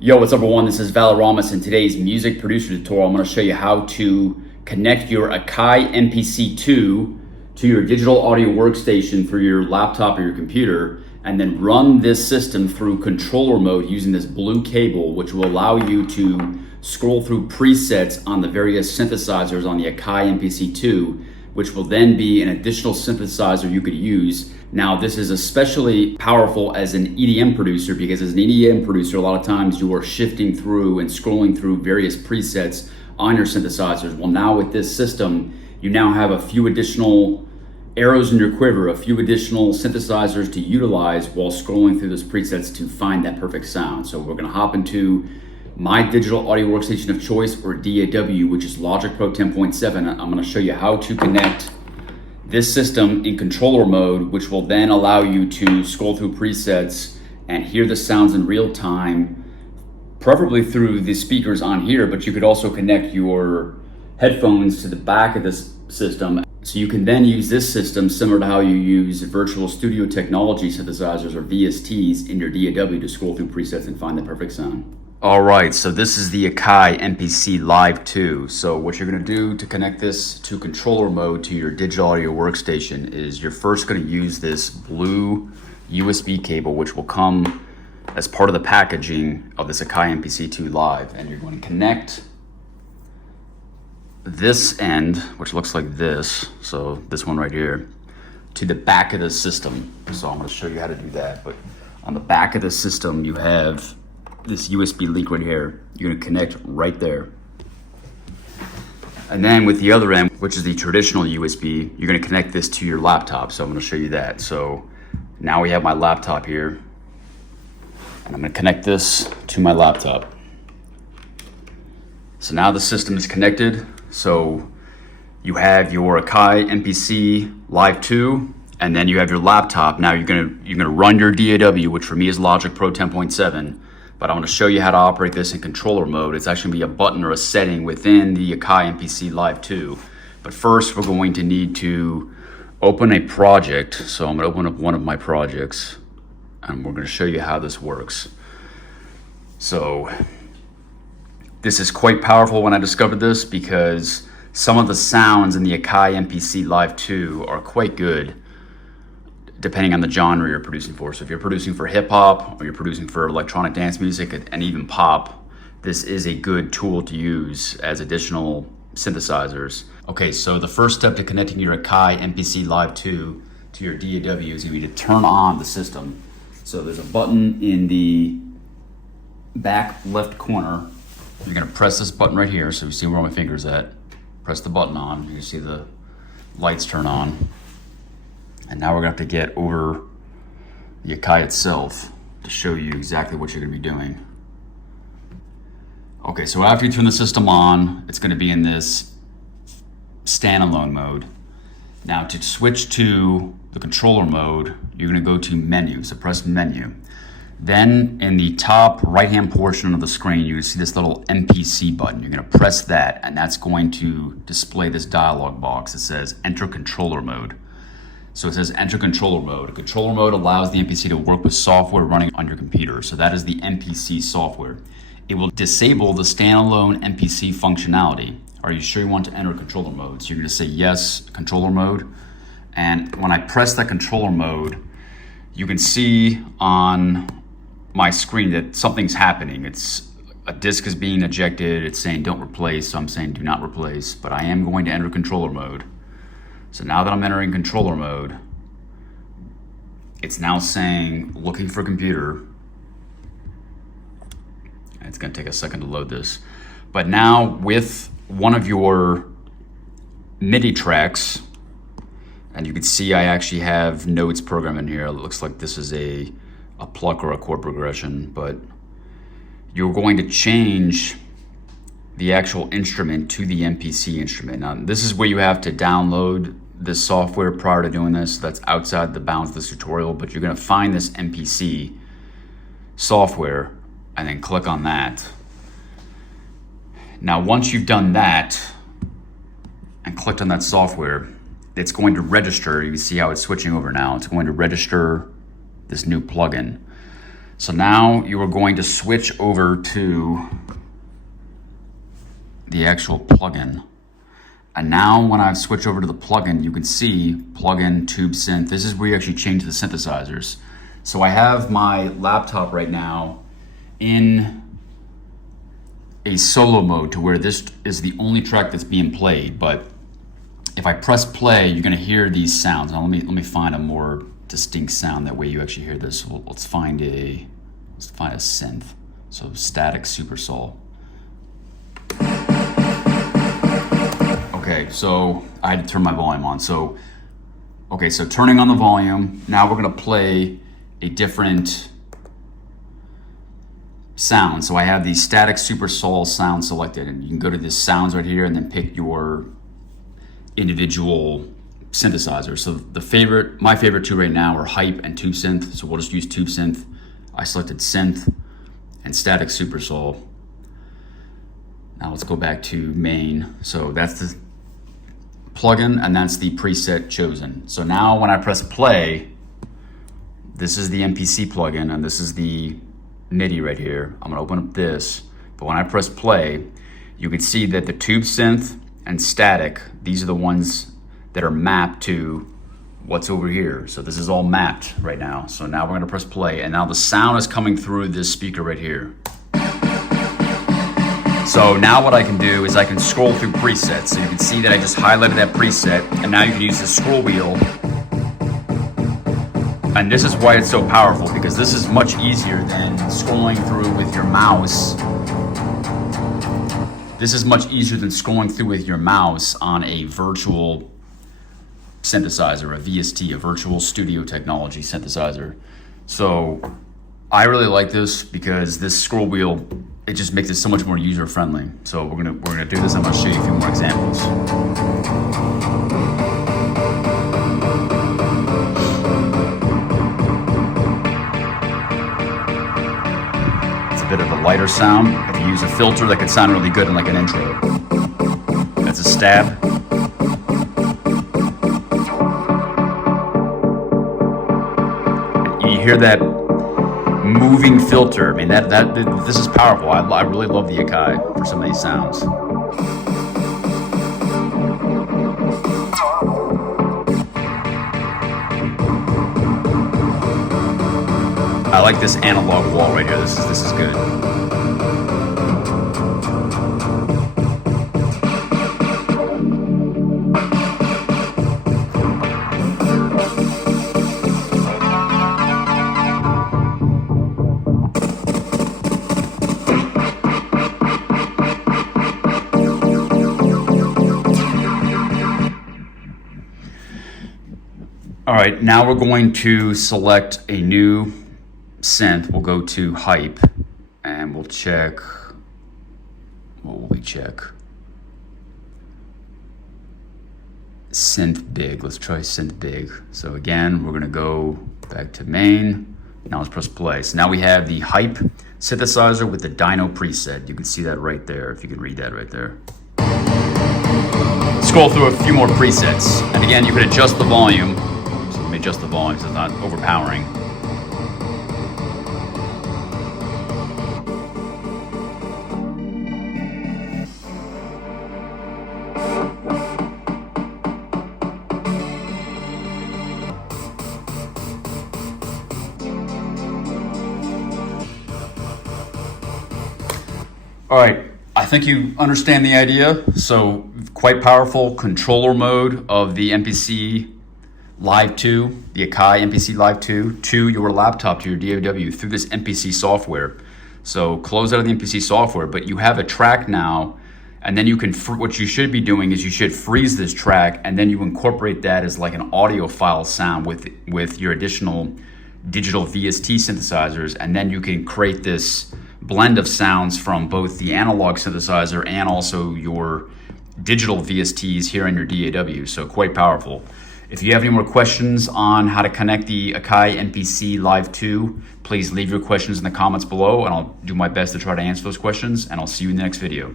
Yo, what's up everyone? This is Valoramous. In today's music producer tutorial, I'm going to show you how to connect your Akai MPC 2 to your digital audio workstation through your laptop or your computer, and then run this system through controller mode using this blue cable, which will allow you to scroll through presets on the various synthesizers on the Akai MPC 2, which will then be an additional synthesizer you could use. Now, this is especially powerful as an EDM producer, because as an EDM producer, a lot of times you are shifting through and scrolling through various presets on your synthesizers. Well, now with this system, you now have a few additional arrows in your quiver, a few additional synthesizers to utilize while scrolling through those presets to find that perfect sound. So we're gonna hop into my digital audio workstation of choice, or DAW, which is Logic Pro 10.7. I'm gonna show you how to connect this system in controller mode, which will then allow you to scroll through presets and hear the sounds in real time, preferably through the speakers on here, but you could also connect your headphones to the back of this system. So you can then use this system similar to how you use virtual studio technology synthesizers, or VSTs, in your DAW to scroll through presets and find the perfect sound. All right, so this is the Akai MPC Live II. So what you're gonna do to connect this to controller mode to your digital audio workstation is you're first gonna use this blue USB cable, which will come as part of the packaging of this Akai MPC 2 Live. And you're going to connect this end, which looks like this, so this one right here, to the back of the system. So I'm gonna show you how to do that. But on the back of the system, you have this USB link right here. You're gonna connect right there. And then with the other end, which is the traditional USB, you're gonna connect this to your laptop. So I'm gonna show you that. So now we have my laptop here, and I'm gonna connect this to my laptop. So now the system is connected. So you have your Akai MPC Live II, and then you have your laptop. Now you're gonna run your DAW, which for me is Logic Pro 10.7. But I want to show you how to operate this in controller mode. It's actually going to be a button or a setting within the Akai MPC Live II. But first, we're going to need to open a project. So I'm going to open up one of my projects, and we're going to show you how this works. So this is quite powerful when I discovered this, because some of the sounds in the Akai MPC Live II are quite good, depending on the genre you're producing for. So if you're producing for hip hop, or you're producing for electronic dance music and even pop, this is a good tool to use as additional synthesizers. Okay, so the first step to connecting your Akai MPC Live II to your DAW is going to be to turn on the system. So there's a button in the back left corner. You're gonna press this button right here, so you see where my finger's at. Press the button on, you see the lights turn on. And now we're gonna have to get over the Akai itself to show you exactly what you're gonna be doing. Okay, so after you turn the system on, it's gonna be in this standalone mode. Now to switch to the controller mode, you're gonna go to menu, so press menu. Then in the top right-hand portion of the screen, you see this little MPC button. You're gonna press that, and that's going to display this dialog box that says enter controller mode. So it says enter controller mode. Controller mode allows the MPC to work with software running on your computer. So that is the MPC software. It will disable the standalone MPC functionality. Are you sure you want to enter controller mode? So you're gonna say yes, controller mode. And when I press that controller mode, you can see on my screen that something's happening. It's a disk is being ejected. It's saying don't replace, so I'm saying do not replace, but I am going to enter controller mode. So now that I'm entering controller mode, it's now saying looking for computer. It's gonna take a second to load this. But now with one of your MIDI tracks, and you can see I actually have notes programmed in here. It looks like this is a pluck or a chord progression, but you're going to change the actual instrument to the MPC instrument. Now, this is where you have to download this software prior to doing this. That's outside the bounds of this tutorial, but you're gonna find this MPC software and then click on that. Now, once you've done that and clicked on that software, it's going to register. You can see how it's switching over now. It's going to register this new plugin. So now you are going to switch over to the actual plugin. And now when I've switched over to the plugin, you can see plugin tube synth. This is where you actually change the synthesizers. So I have my laptop right now in a solo mode to where this is the only track that's being played. But if I press play, you're gonna hear these sounds. Now let me find a more distinct sound. That way you actually hear this. Well, let's find a synth. So static super soul. Okay, so I had to turn my volume on. So turning on the volume, now we're gonna play a different sound. So I have the static super soul sound selected, and you can go to this sounds right here and then pick your individual synthesizer. So my favorite two right now are hype and tube synth. So we'll just use tube synth. I selected synth and static super soul. Now let's go back to main. So that's the plugin and that's the preset chosen. So now when I press play, this is the MPC plugin and this is the MIDI right here. I'm gonna open up this, but when I press play, you can see that the tube synth and static, these are the ones that are mapped to what's over here. So this is all mapped right now. So now we're gonna press play and now the sound is coming through this speaker right here. So now what I can do is I can scroll through presets. So you can see that I just highlighted that preset and now you can use the scroll wheel. And this is why it's so powerful, because this is much easier than scrolling through with your mouse. This is much easier than scrolling through with your mouse on a virtual synthesizer, a VST, a virtual studio technology synthesizer. So I really like this because this scroll wheel, it just makes it so much more user friendly. So we're gonna do this. I'm gonna show you a few more examples. It's a bit of a lighter sound. If you use a filter, that could sound really good in like an intro. That's a stab. You hear that moving filter. I mean, this is powerful. I really love the Akai for some of these sounds. I like this analog wall right here. This is good. All right, now we're going to select a new synth. We'll go to hype and we'll check, what will we check? Synth big, let's try synth big. So again, we're gonna go back to main. Now let's press play. So now we have the hype synthesizer with the dyno preset. You can see that right there, if you can read that right there. Scroll through a few more presets. And again, you can adjust the volume. So let me adjust the volume so it's not overpowering. All right, I think you understand the idea. So quite powerful controller mode of the MPC Live II, the Akai MPC Live II, to your laptop, to your DAW through this MPC software. So close out of the MPC software, but you have a track now, and then you can, what you should be doing is you should freeze this track, and then you incorporate that as like an audio file sound with your additional digital VST synthesizers, and then you can create this blend of sounds from both the analog synthesizer and also your digital VSTs here in your DAW, so quite powerful. If you have any more questions on how to connect the Akai MPC Live II, please leave your questions in the comments below and I'll do my best to try to answer those questions, and I'll see you in the next video.